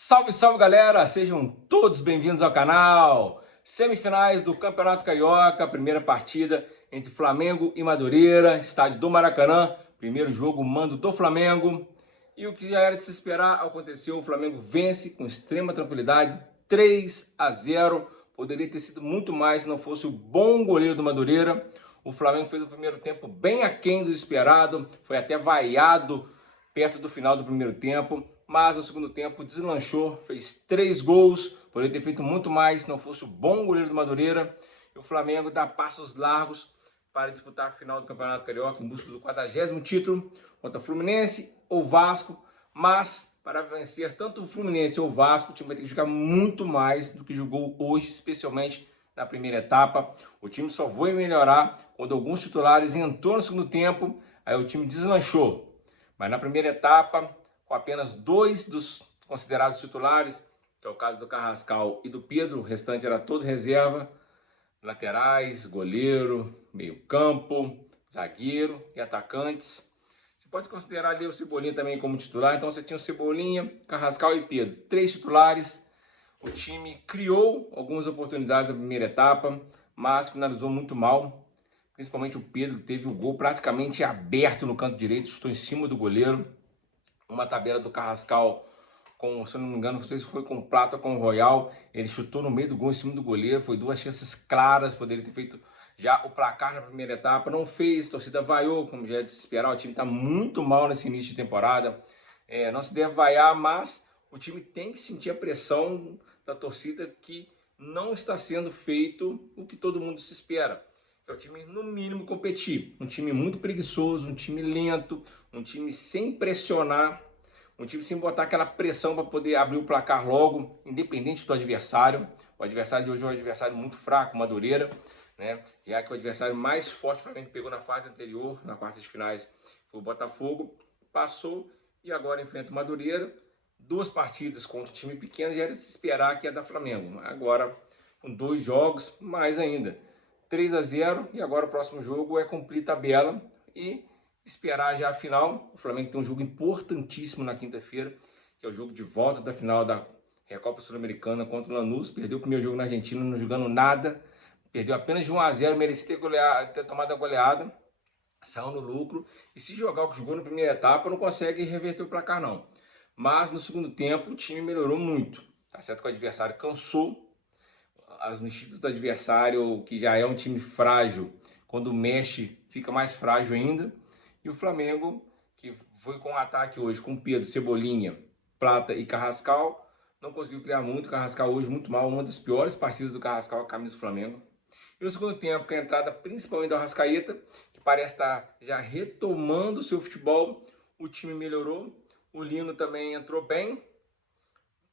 Salve, salve galera! Sejam todos bem-vindos ao canal. Semifinais do Campeonato Carioca, primeira partida entre Flamengo e Madureira, estádio do Maracanã, primeiro jogo, mando do Flamengo. E o que já era de se esperar aconteceu, o Flamengo vence com extrema tranquilidade, 3-0. Poderia ter sido muito mais se não fosse o bom goleiro do Madureira. O Flamengo fez o primeiro tempo bem aquém do esperado, foi até vaiado perto do final do primeiro tempo, mas no segundo tempo deslanchou, fez 3 gols, poderia ter feito muito mais se não fosse o bom goleiro do Madureira. E o Flamengo dá passos largos para disputar a final do Campeonato Carioca em busca do 40º título contra Fluminense ou Vasco, mas para vencer tanto o Fluminense ou o Vasco, o time vai ter que jogar muito mais do que jogou hoje, especialmente na primeira etapa. O time só foi melhorar quando alguns titulares entrou no segundo tempo, aí o time deslanchou. Mas na primeira etapa, com apenas 2 dos considerados titulares, que é o caso do Carrascal e do Pedro, o restante era todo reserva, laterais, goleiro, meio-campo, zagueiro e atacantes. Você pode considerar ali o Cebolinha também como titular, então você tinha o Cebolinha, Carrascal e Pedro, 3 titulares. O time criou algumas oportunidades na primeira etapa, mas finalizou muito mal. Principalmente o Pedro teve o gol praticamente aberto no canto direito, chutou em cima do goleiro. Uma tabela do Carrascal, com, se eu não me engano, não sei se foi com o Prata ou com o Royal, ele chutou no meio do gol em cima do goleiro, foi 2 chances claras, poderia ter feito já o placar na primeira etapa, não fez, a torcida vaiou, como já é de se esperar, o time está muito mal nesse início de temporada, não se deve vaiar, mas o time tem que sentir a pressão da torcida que não está sendo feito o que todo mundo se espera. É o time, no mínimo, competir. Um time muito preguiçoso, um time lento, um time sem pressionar, um time sem botar aquela pressão para poder abrir o placar logo, independente do adversário. O adversário de hoje é um adversário muito fraco, Madureira, né? Já que o adversário mais forte para mim que pegou na fase anterior, na quarta de finais, foi o Botafogo, passou e agora enfrenta o Madureira. 2 partidas contra o time pequeno, já era de se esperar que ia dar Flamengo. Agora, com 2 jogos, mais ainda. 3-0 e agora o próximo jogo é cumprir tabela e esperar já a final. O Flamengo tem um jogo importantíssimo na quinta-feira, que é o jogo de volta da final da Recopa Sul-Americana contra o Lanús. Perdeu o primeiro jogo na Argentina, não jogando nada. Perdeu apenas de 1-0, merecia ter tomado a goleada. Saiu no lucro. E se jogar o que jogou na primeira etapa, não consegue reverter o placar não. Mas no segundo tempo o time melhorou muito. Tá certo que o adversário cansou. As mexidas do adversário, que já é um time frágil, quando mexe fica mais frágil ainda. E o Flamengo, que foi com o ataque hoje com Pedro, Cebolinha, Prata e Carrascal, não conseguiu criar muito. Carrascal hoje muito mal, uma das piores partidas do Carrascal, a camisa do Flamengo. E no segundo tempo, com a entrada principalmente do Arrascaeta, que parece estar já retomando o seu futebol, o time melhorou. O Lino também entrou bem,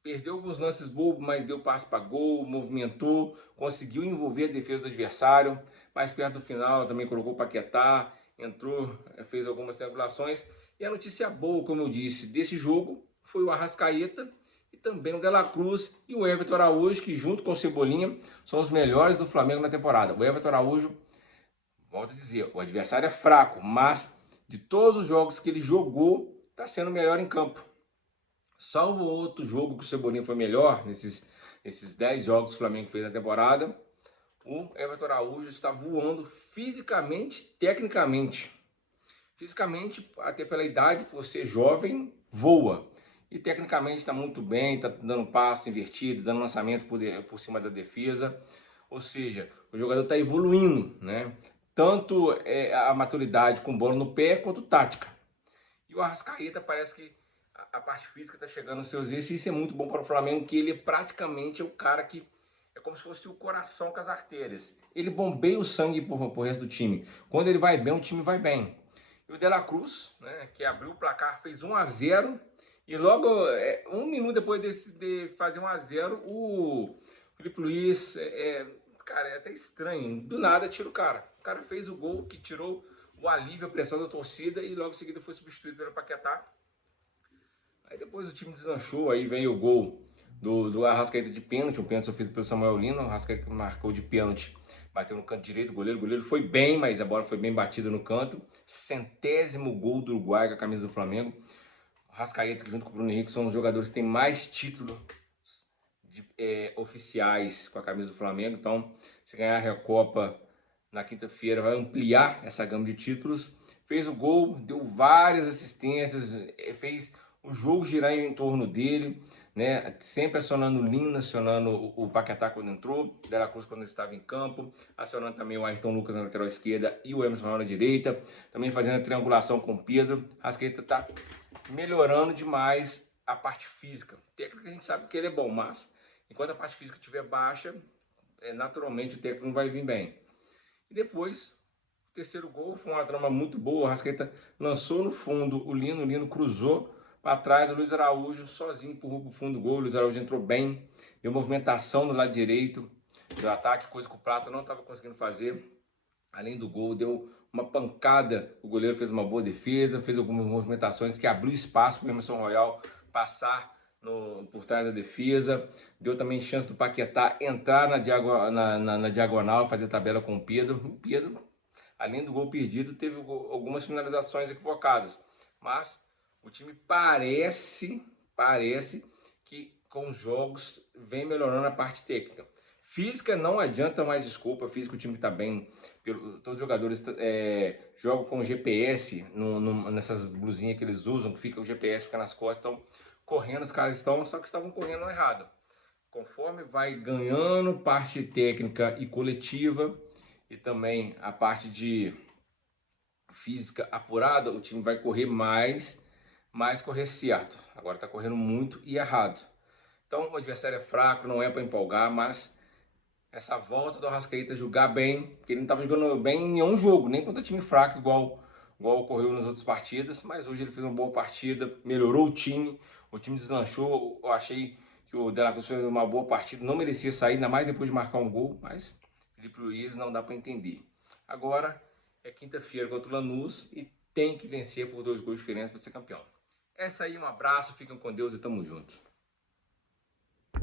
perdeu alguns lances bobos, mas deu passe para gol, movimentou, conseguiu envolver a defesa do adversário. Mais perto do final também colocou o Paquetá, entrou, fez algumas triangulações. E a notícia boa, como eu disse, desse jogo foi o Arrascaeta e também o De La Cruz e o Everton Araújo, que junto com o Cebolinha são os melhores do Flamengo na temporada. O Everton Araújo, volto a dizer, o adversário é fraco, mas de todos os jogos que ele jogou, está sendo o melhor em campo. Salvo outro jogo que o Cebolinha foi melhor, nesses 10 jogos que o Flamengo fez na temporada, o Everton Araújo está voando fisicamente, tecnicamente. Fisicamente, até pela idade, por ser jovem, voa. E tecnicamente está muito bem, está dando passe invertido, dando lançamento por cima da defesa. Ou seja, o jogador está evoluindo, né? Tanto a maturidade com bola no pé, quanto tática. E o Arrascaeta parece que a parte física está chegando aos seus eixos, e isso é muito bom para o Flamengo, que ele praticamente é o cara que é como se fosse o coração com as artérias. Ele bombeia o sangue pro resto do time. Quando ele vai bem, o time vai bem. E o De La Cruz, né, que abriu o placar, fez 1-0, e logo, 1 minuto depois de fazer 1-0, o Felipe Luiz, cara, é até estranho, do nada tira o cara. O cara fez o gol que tirou o alívio, a pressão da torcida, e logo em seguida foi substituído pelo Paquetá. Aí depois o time deslanchou, aí veio o gol do Arrascaeta de pênalti, um pênalti feito pelo Samuel Lino. O Arrascaeta marcou de pênalti, bateu no canto direito, o goleiro foi bem, mas a bola foi bem batida no canto. 100º gol do Uruguai com a camisa do Flamengo. Rascaeta, que junto com o Bruno Henrique são os jogadores que têm mais títulos oficiais com a camisa do Flamengo. Então, se ganhar a Recopa na quinta-feira, vai ampliar essa gama de títulos. Fez o gol, deu várias assistências, fez o jogo girar em torno dele, né? Sempre acionando o Lino, acionando o Paquetá quando entrou, De La Cruz quando estava em campo, acionando também o Ayrton Lucas na lateral esquerda e o Emerson Royal na direita, também fazendo a triangulação com o Pedro. Rascaeta está melhorando demais a parte física. Técnica a gente sabe que ele é bom, mas enquanto a parte física estiver baixa, naturalmente o técnico não vai vir bem. E depois, o terceiro gol foi uma trama muito boa. O Rascaeta lançou no fundo o Lino cruzou para trás, o Luiz Araújo sozinho empurrou para o fundo do gol. O Luiz Araújo entrou bem, deu movimentação no lado direito do ataque, coisa que o Prata não estava conseguindo fazer. Além do gol, deu uma pancada, o goleiro fez uma boa defesa, fez algumas movimentações que abriu espaço para o Emerson Royal passar por trás da defesa, deu também chance do Paquetá entrar na diagonal, fazer tabela com o Pedro. O Pedro, além do gol perdido, teve algumas finalizações equivocadas, mas o time parece que com os jogos vem melhorando a parte técnica. Física não adianta mais desculpa, física o time está bem, todos os jogadores jogam com GPS nessas blusinhas que eles usam, que fica o GPS fica nas costas, estão correndo, os caras só que estavam correndo errado. Conforme vai ganhando parte técnica e coletiva e também a parte de física apurada, o time vai correr mais correr certo. Agora está correndo muito e errado. Então o adversário é fraco, não é para empolgar, mas essa volta do Arrascaeta jogar bem, porque ele não estava jogando bem em nenhum jogo, nem contra time fraco igual ocorreu nas outras partidas, mas hoje ele fez uma boa partida, melhorou o time deslanchou. Eu achei que o De La Cruz fez uma boa partida, não merecia sair, ainda mais depois de marcar um gol, mas Felipe Luiz não dá para entender. Agora é quinta-feira contra o Lanús e tem que vencer por 2 gols diferentes para ser campeão. Essa aí, um abraço, fiquem com Deus e tamo junto.